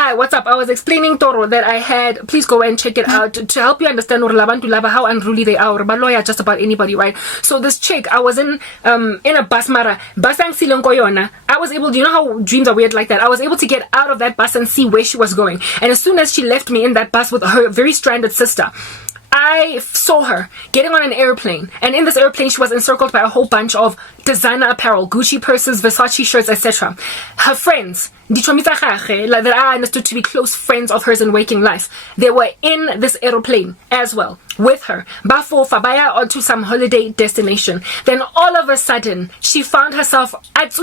Hi, what's up? I was explaining Toro that I had, please go and check it out to help you understand how unruly they are. Boloi are just about anybody, right? So this chick, I was in a bus mara, basang silong ko yona. I was able, you know how dreams are weird like that? I was able to get out of that bus and see where she was going. And as soon as she left me in that bus with her very stranded sister, I saw her getting on an airplane, and in this airplane she was encircled by a whole bunch of designer apparel, Gucci purses, Versace shirts, etc. Her friends, that I understood to be close friends of hers in waking life, they were in this airplane as well with her. Bafo Fabaya onto some holiday destination. Then all of a sudden she found herself out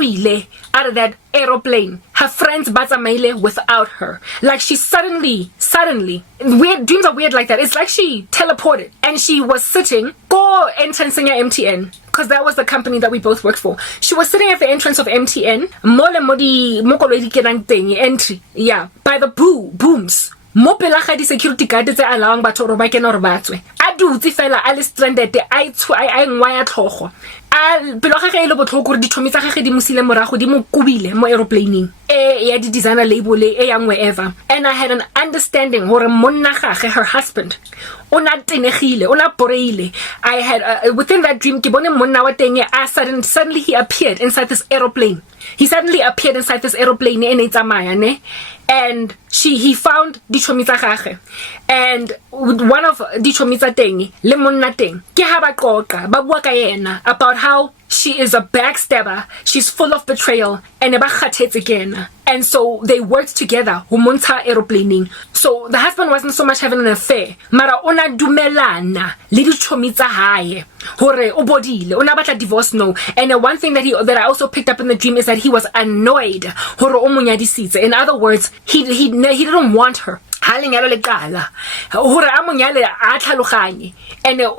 of that aeroplane. Her friends batsamaile without her. Like she suddenly, weird dreams are weird like that. It's like she teleported and she was sitting go entrance in MTN, because that was the company that we both worked for. She was sitting at the entrance of MTN, entry, yeah, by the booms. Mo pela ga di security guard tse allowang batho gore ba kena gore ba tswe a dutse fela a le stranded a ngwa ya tlhogo a pelo ga ile botlhoko gore di thomitsa ga di musile morago di mo kubile mo aeroplaneing ya di designer label e yang wherever. And I had an understanding gore monna gage, her husband, ona tenegile, ona boreile. I had within that dream ke bone monna wa teng a suddenly he appeared inside this aeroplane. He suddenly appeared inside this aeroplane and he found dichomitsa gage, and one of dichomitsa teng le monna teng ke ha ba qoqa ba bua ka yena about how she is a backstabber, she's full of betrayal, and ba khathetse again. And so they worked together humonta aeroplaning. So the husband wasn't so much having an affair, mara ona dumelana le dichomitsa hae hore o bodile ona batla divorce no. And one thing that I also picked up in the dream is that he was annoyed hore o monyadisitse. In other words, he didn't want her. And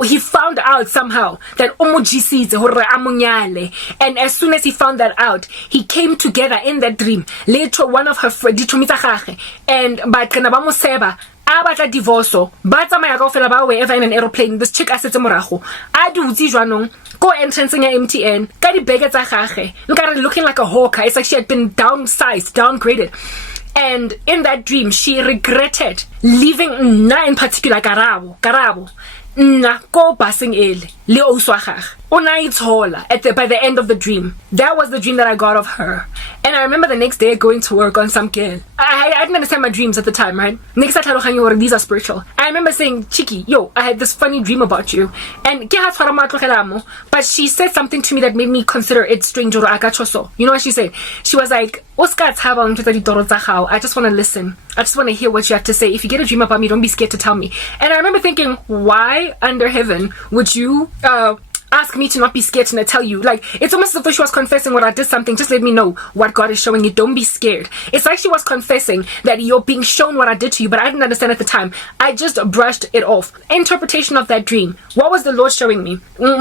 he found out somehow that and as soon as he found that out, he came together in that dream. Later, one of her friends and abatla divorce ba tsamaya ka ofela ba wherever in an aeroplane. This chick asetse morago a dutse jwanong go entrance ya MTN ka di bag tsa gage nkare looking like a hawker. It's like she had been downgraded. And in that dream, she regretted leaving na in particular Karabo. Na ko passing ele le oswagag ona ithola by the end of the dream. That was the dream that I got of her. And I remember the next day going to work on some girl. I didn't understand my dreams at the time, right? Next time these are spiritual. I remember saying, Chiki, yo, I had this funny dream about you. And but she said something to me that made me consider it strange. You know what she said? She was like, I just want to listen. I just want to hear what you have to say. If you get a dream about me, don't be scared to tell me. And I remember thinking, why under heaven would you ask me to not be scared to tell you? Like, it's almost as if she was confessing when I did something. Just let me know what God is showing you. Don't be scared. It's like she was confessing that you're being shown what I did to you, but I didn't understand at the time. I just brushed it off. Interpretation of that dream. What was the Lord showing me? That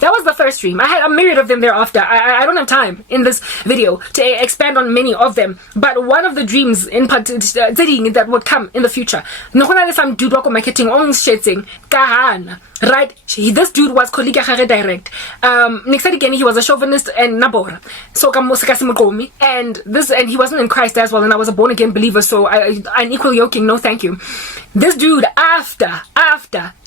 was the first dream. I had a myriad of them thereafter. I don't have time in this video to expand on many of them, but one of the dreams in particular that would come in the future. Right, this dude was colleague direct. Next again, he was a chauvinist and nabora. So and he wasn't in Christ as well, and I was a born again believer, so an equal yoking, no thank you. This dude after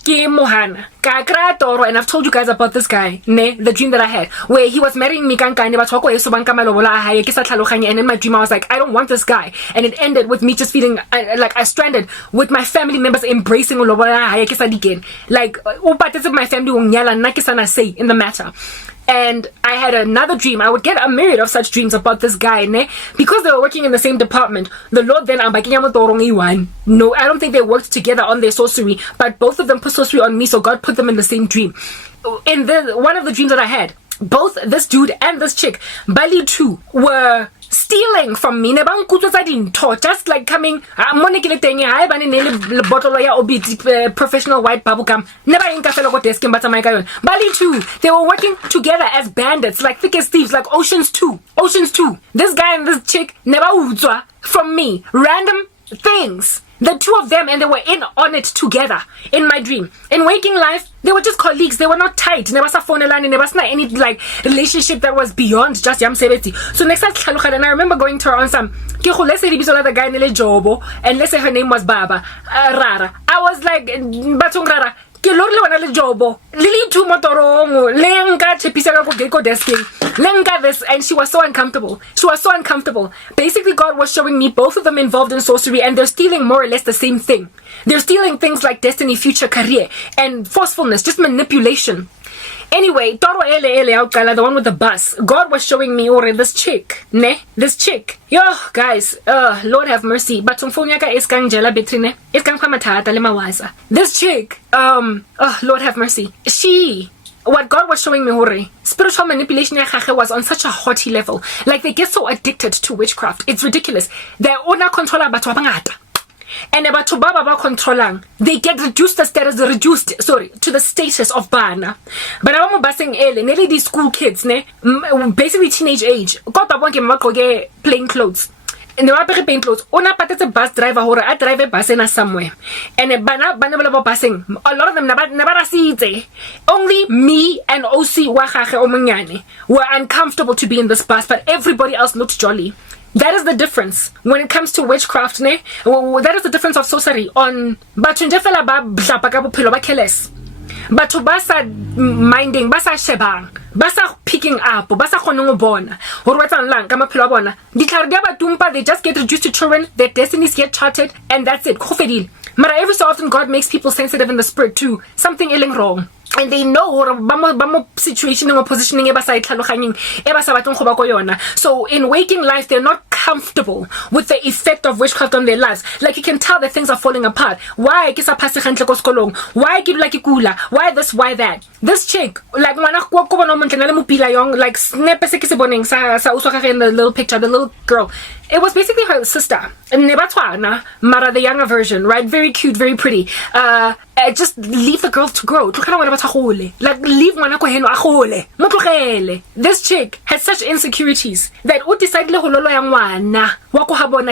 Mohana Kakratoro, and I've told you guys about this guy, the dream that I had, where he was marrying me and in my dream I was like, I don't want this guy, and it ended with me just feeling like I stranded with my family members embracing like my family say in the matter. And I had another dream. I would get a myriad of such dreams about this guy, because they were working in the same department. The Lord then no, I don't think they worked together on their sorcery, but both of them put sorcery on me, so God put them in the same dream. In one of the dreams that I had, both this dude and this chick, Bali too, were stealing from me. Just like coming professional white bubblegum. Bali too, they were working together as bandits, like thick as thieves, like Oceans 2. This guy and this chick never from me. Random things The two of them, and they were in on it together in my dream. In waking life, they were just colleagues. They were not tight. There was a phone line, there was not any like relationship that was beyond just yam sebeti. So next time, and I remember going to her on some. Let's say the guy nele Jobo, and let's say her name was Baba Rara. I was like, Batung Rara. Ke lo le wana le jobo lili tu motorongo le nka tshepisa ka go go desking le nka this, and she was so uncomfortable. Basically, God was showing me both of them involved in sorcery, and they're stealing more or less the same thing. They're stealing things like destiny, future, career, and forcefulness, just manipulation. Anyway, Toro the one with the bus. God was showing me this chick. Yo, guys, Lord have mercy. But this chick, Lord have mercy. What God was showing me, spiritual manipulation was on such a haughty level. Like, they get so addicted to witchcraft. It's ridiculous. They're owner controller batho bangata. And about to baba controlling, they get reduced to the status of bana. But I'm basing nearly these school kids, basically teenage age. Got plain clothes. And they were plain clothes. Ona patate a bus driver or I drive a bus in somewhere. And a bana busing. A lot of them never see it. Only me and OC Wahake Omanyane were uncomfortable to be in this bus, but everybody else looked jolly. That is the difference when it comes to witchcraft, ne? That is the difference of sorcery on Batunjefela ba blapa ka bophelo ba careless. Batho basa minding, basa shebang, basa picking up, basa kgoneng bona. Hore wetlang lang ka maphelo a bona. Ditlhare dia ba tumpa, they just get reduced to children, their destinies get charted, and that's it. Go fedile. But every so often God makes people sensitive in the spirit too. Something ailing wrong. And they know bamo situation or positioning so in waking life, they're not comfortable with the effect of witchcraft on their lives. Like, you can tell that things are falling apart. Why why this, why that? This chick, like like snap in the little picture, the little girl. It was basically her sister, Nebatwana, Mara, the younger version, right? Very cute, very pretty. Just leave the girl to grow. Like, leave this chick had such insecurities that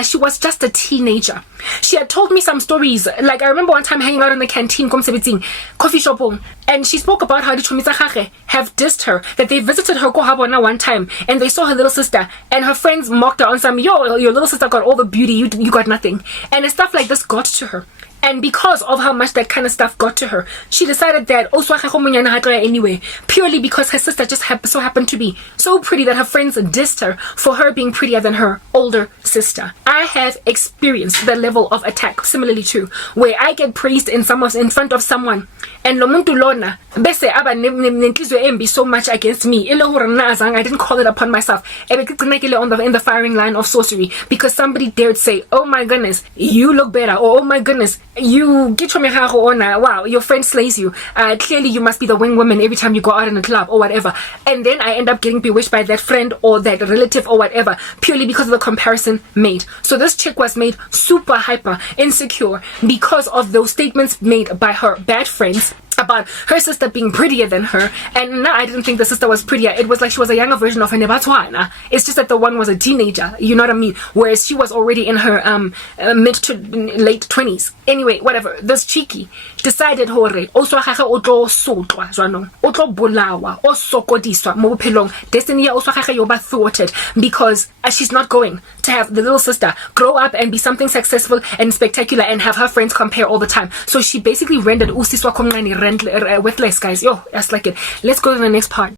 she was just a teenager. She had told me some stories. Like, I remember one time hanging out in the canteen, coffee shop, and she spoke about how the have dissed her, that they visited her one time and they saw her little sister, and her friends mocked her on some, your little sister got all the beauty, you got nothing. And stuff like this got to her. And because of how much that kind of stuff got to her, she decided that anyway, purely because her sister just so happened to be so pretty that her friends dissed her for her being prettier than her older sister. I have experienced that level of attack similarly too, where I get praised in front of someone, and lomuntu lona bese aba nenhliziyo embi so much against me. I didn't call it upon myself. In the firing line of sorcery because somebody dared say, "Oh my goodness, you look better," or "Oh my goodness, you get from wow, your friend slays you. Clearly you must be the wing woman every time you go out in a club," or whatever. And then I end up getting bewitched by that friend or that relative or whatever, purely because of the comparison made. So this chick was made super hyper insecure because of those statements made by her bad friends about her sister being prettier than her. And now I didn't think the sister was prettier. It was like she was a younger version of her Nebatwana. It's just that the one was a teenager, you know what I mean? Whereas she was already in her mid to late 20s. Anyway, whatever. This cheeky decided hore oswa gage o tlo sotlwa jwanong, o tlo bolawa, o sokodiswa mo bophelong. Destiny ya oswa gage yo ba thwarted because she's not going to have the little sister grow up and be something successful and spectacular and have her friends compare all the time. So she basically rendered usiswa komncane with less, guys. Yo, that's like it. Let's go to the next part.